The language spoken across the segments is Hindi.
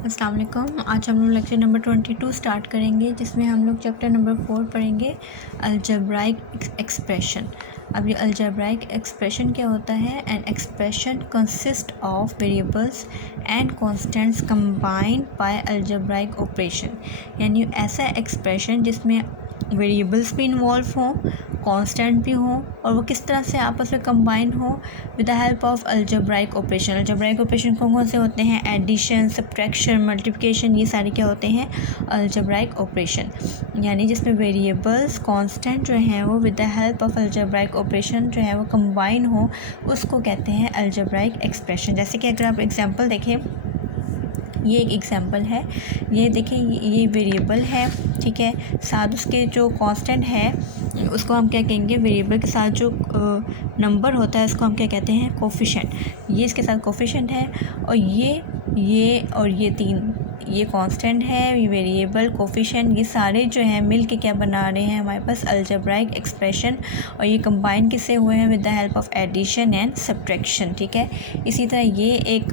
अस्सलाम वालेकुम। आज हम लोग लेक्चर नंबर 22 स्टार्ट करेंगे, जिसमें हम लोग चैप्टर नंबर 4 पढ़ेंगे अलजेब्राइक एक्सप्रेशन। अब ये अलजेब्राइक एक्सप्रेशन क्या होता है? An expression consist of variables and constants combined by algebraic operation. यानी ऐसा एक्सप्रेशन जिसमें वेरिएबल्स भी इन्वॉल्व हों, कांस्टेंट भी हों, और वो किस तरह से आपस में कंबाइन हो with the help of algebraic operation. Algebraic operation कौन कौन से होते हैं? एडिशन, सब्ट्रैक्शन, मल्टीप्लिकेशन, ये सारे क्या होते हैं? Algebraic operation. यानी जिसमें वेरिएबल्स कांस्टेंट जो हैं वो with the help of algebraic operation जो है वो कंबाइन हो, उसको कहते हैं अलजेब्राइक एक्सप्रेशन। जैसे कि अगर आप एग्जांपल देखें, ये एक एग्जांपल है, ये देखिए ये वेरिएबल है, ठीक है, साथ उसके जो कांस्टेंट है उसको हम क्या कहेंगे? वेरिएबल के साथ जो नंबर होता है उसको हम क्या कहते हैं? कोफिशिएंट। ये इसके साथ कोफिशिएंट है, और ये और ये तीन, ये कांस्टेंट है, ये वेरिएबल, कोफिशिएंट, ये सारे जो हैं मिल के क्या बना रहे हैं हमारे पास? Algebraic expression. और ये कंबाइन किससे हुए हैं? With the help of addition and subtraction, ठीक है। इसी तरह ये एक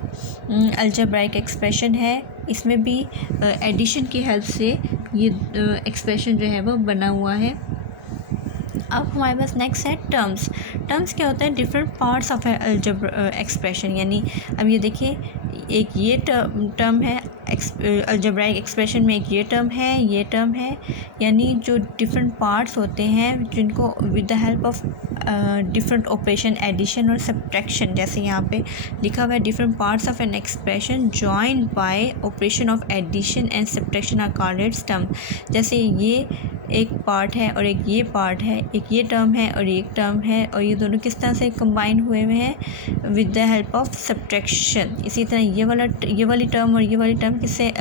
अलजेब्राइक एक्सप्रेशन है, इसमें भी एडिशन की हेल्प से ये एक्सप्रेशन जो है वो बना हुआ है। अब हमारे पास नेक्स्ट है टर्म्स। टर्म्स क्या होता है? Different parts of expression. यानी अब ये देखिए, एक ये टर्म है अलजेब्राइक एक्सप्रेशन में, एक ये टर्म है, यानी जो डिफरेंट पार्ट्स होते हैं जिनको with the help of different operation, addition और सब्ट्रैक्शन, जैसे यहाँ पे लिखा हुआ है, different parts of an expression joined by operation of addition and subtraction are called its term. जैसे ये एक पार्ट है और एक ये पार्ट है, एक ये टर्म है और एक टर्म है, और ये दोनों किस तरह से कंबाइन हुए हैं? With the help of subtraction. इसी तरह ये वाली टर्म और ये वाली टर्म किससे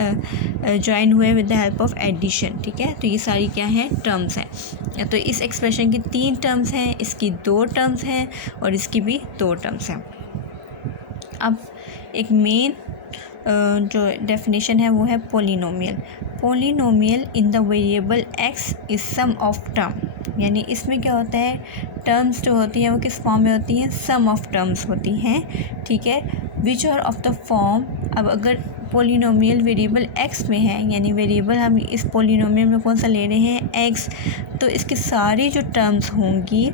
जॉइन हुए? With the help of addition, ठीक है। तो ये सारी क्या हैं? टर्म्स हैं। तो इस एक्सप्रेशन की 3 टर्म्स हैं, इसकी 2 टर्म्स हैं, और इसकी भी 2 टर्म्स हैं। अब एक मेन जो डेफिनेशन है वो है polynomial. Polynomial in the variable X is sum of term. यानी इसमें क्या होता है? टर्म्स जो होती हैं वो किस फॉर्म में होती हैं? सम ऑफ टर्म्स होती हैं, ठीक है। Which are of the form, अब अगर पोलिनोमियल वेरिएबल एक्स में है, यानी वेरिएबल हम इस पोलिनोमियल में कौन सा ले रहे हैं? एक्स, तो इसकी सारी जो टर्म्स होंगी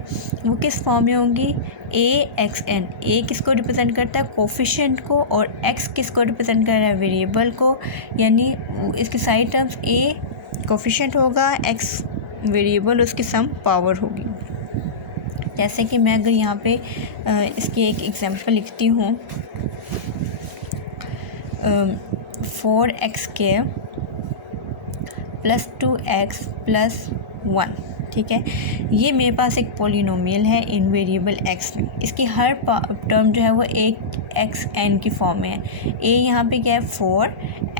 वो किस फॉर्म में होंगी? ए एक्स एन। ए किसको रिप्रेजेंट करता है? कोफिशिएंट को, और एक्स किसको रिप्रेजेंट कर रहा है? वेरिएबल को। यानी इसकी सारी टर्म्स, ए कोफिशिएंट होगा, एक्स वेरिएबल, उसकी सम पावर होगी। जैसे कि मैं अगर यहाँ पे इसकी एक एग्जांपल लिखती हूँ, 4x² + 2x + 1, ठीक है। ये मेरे पास एक पोलिनोमियल है इन वेरिएबल x में। इसकी हर टर्म जो है वो एक xn की फॉर्म में है। a यहाँ पे क्या है? 4,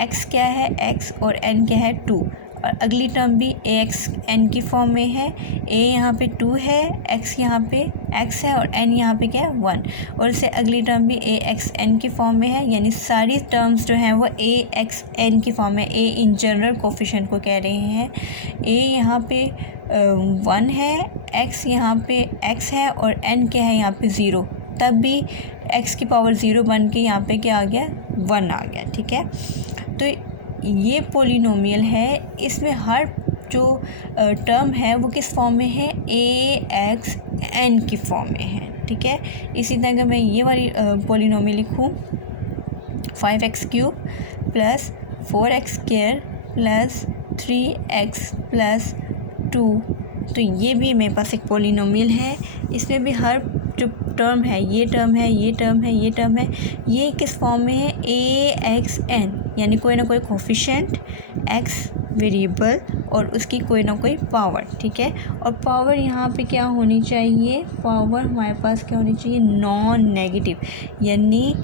x क्या है? x, और n क्या है? 2। और अगली टर्म भी axn की फॉर्म में है। a यहाँ पे 2 है, x यहाँ पे x है, और n यहाँ पे क्या है? 1। और इससे अगली टर्म भी axn की फॉर्म में है। यानी सारी टर्म्स जो हैं वो axn की फॉर्म में। a इन जनरल कोफिशिएंट को कह रहे हैं। a यहाँ पे 1 है, x यहाँ पे x है, और n क्या है? यहाँ पे 0। तब भी x की पावर 0 बन के यहाँ पे क्या आ गया? 1 आ गया, ठीक है। तो ये पोलिनोमियल है, इसमें हर जो टर्म है वो किस फॉर्म में है? axn की फॉर्म में है, ठीक है। इसी तरह अगर मैं ये वाली पोलिनोमियल लिखूँ, 5x³ + 4x² + 3x + 2, तो ये भी मेरे पास एक पोलिनोमियल है। इसमें भी हर जो टर्म है, ये टर्म है, ये टर्म है, ये टर्म है, ये किस फॉर्म में है? axn, यानी कोई ना कोई कोफिशिएंट, x वेरिएबल, और उसकी कोई ना कोई पावर, ठीक है। और पावर यहाँ पे क्या होनी चाहिए? पावर हमारे पास क्या होनी चाहिए? नॉन नेगेटिव, यानी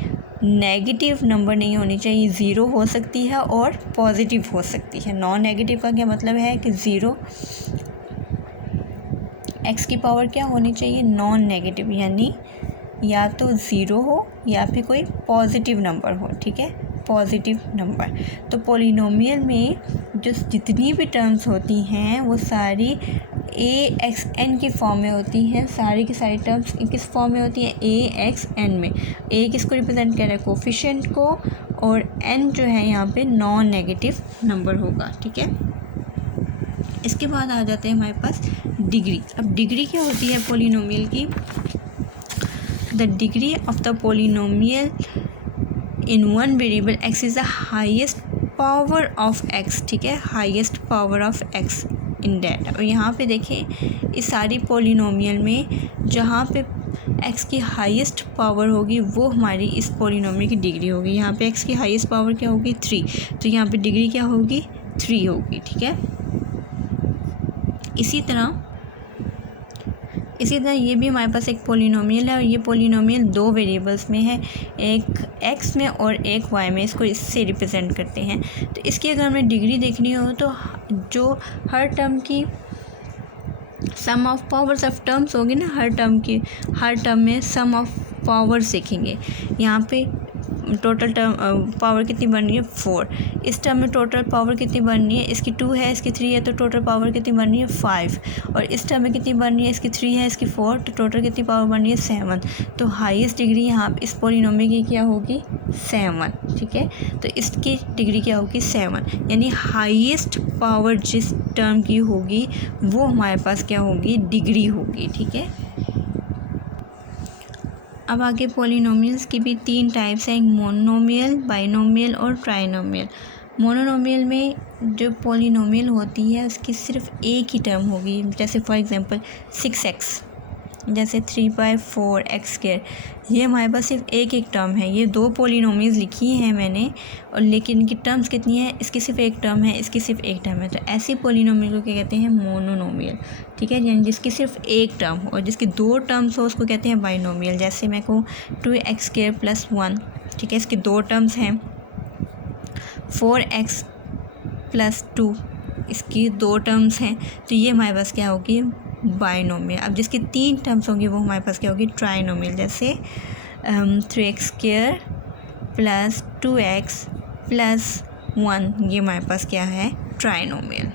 नेगेटिव नंबर नहीं होनी चाहिए। 0 हो सकती है और पॉजिटिव हो सकती है। नॉन नेगेटिव का क्या मतलब है? कि 0, x की पावर क्या होनी चाहिए? नॉन नेगेटिव, यानी या तो 0 हो या फिर कोई पॉजिटिव नंबर हो, ठीक है, पॉजिटिव नंबर। तो पोलिनोमियल में जो जितनी भी टर्म्स होती हैं वो सारी axn की फॉर्म में होती हैं। सारी की सारी टर्म्स किस फॉर्म में होती हैं? axn में। a किसको रिप्रेजेंट कर रहा है? कोफिशिएंट को, और n जो है यहाँ पे नॉन नेगेटिव नंबर होगा, ठीक है। इसके बाद आ जाते हैं हमारे पास डिग्री। अब डिग्री क्या होती है पॉलिनोमियल की? The degree of the polynomial in one variable x is the highest power of x, ठीक है, highest power of x in that. और यहाँ पे देखें इस सारी पॉलिनोमियल में जहाँ पे x की हाईएस्ट पावर होगी वो हमारी इस पॉलिनोमियल की डिग्री होगी। यहाँ पे x की हाईएस्ट पावर क्या होगी? 3, तो यहाँ पे डिग्री क्या होगी? 3 होगी, ठीक है। इसी तरह ये भी हमारे पास एक पॉलिनोमियल है और ये पॉलिनोमियल 2 वेरिएबल्स में है, एक x में और एक y में। इसको इससे रिप्रेजेंट करते हैं। तो इसकी अगर हमें डिग्री देखनी हो तो जो हर टर्म की सम ऑफ पावर्स ऑफ टर्म्स होगी ना, हर टर्म में सम ऑफ पावर्स देखेंगे। यहाँ पे टोटल टर्म पावर कितनी बन रही है? 4। इस टर्म में टोटल पावर कितनी बन रही है? इसकी 2 है, इसकी 3 है, तो टोटल पावर कितनी बन रही है? 5। और इस टर्म में कितनी बन रही है? इसकी 3 है, इसकी 4, तो टोटल कितनी पावर बन रही है? 7। तो हाईएस्ट डिग्री यहाँ इस पॉलिनोमियल की क्या होगी? 7, ठीक है। तो इसकी डिग्री क्या होगी? 7, यानी हाईएस्ट पावर जिस टर्म की होगी वो हमारे पास क्या होगी? डिग्री होगी, ठीक है। अब आगे पॉलिनोमियल्स की भी 3 टाइप्स हैं, एक मोनोमियल, बाइनोमियल और ट्राइनोमियल। मोनोनोमियल में जो पॉलिनोमियल होती है उसकी सिर्फ एक ही टर्म होगी, जैसे फॉर एग्जांपल 6x, जैसे 3/4x²। ये हमारे पास सिर्फ एक टर्म है। ये 2 पॉलिनोमियल्स लिखी हैं मैंने, और लेकिन इनकी टर्म्स कितनी है? इसकी सिर्फ एक टर्म है, इसकी सिर्फ एक टर्म है। तो ऐसे पॉलिनोमियल को क्या कहते हैं? मोनोनोमियल, ठीक है। यानी जिसकी सिर्फ एक टर्म हो और जिसकी 2 टर्म्स हो उसको कहते हैं बाइनोमियल। जैसे मैं कहूँ 2x² + 1, ठीक है, इसकी 2 टर्म्स हैं। 4x + 2, इसकी 2 टर्म्स हैं। तो ये हमारे पास क्या होगी? बाइनोमियल। अब जिसकी 3 टर्म्स होंगी वो हमारे पास क्या होगी? ट्राइनोमियल। जैसे 3x² + 2x + 1, ये हमारे पास क्या है? ट्राइनोमियल।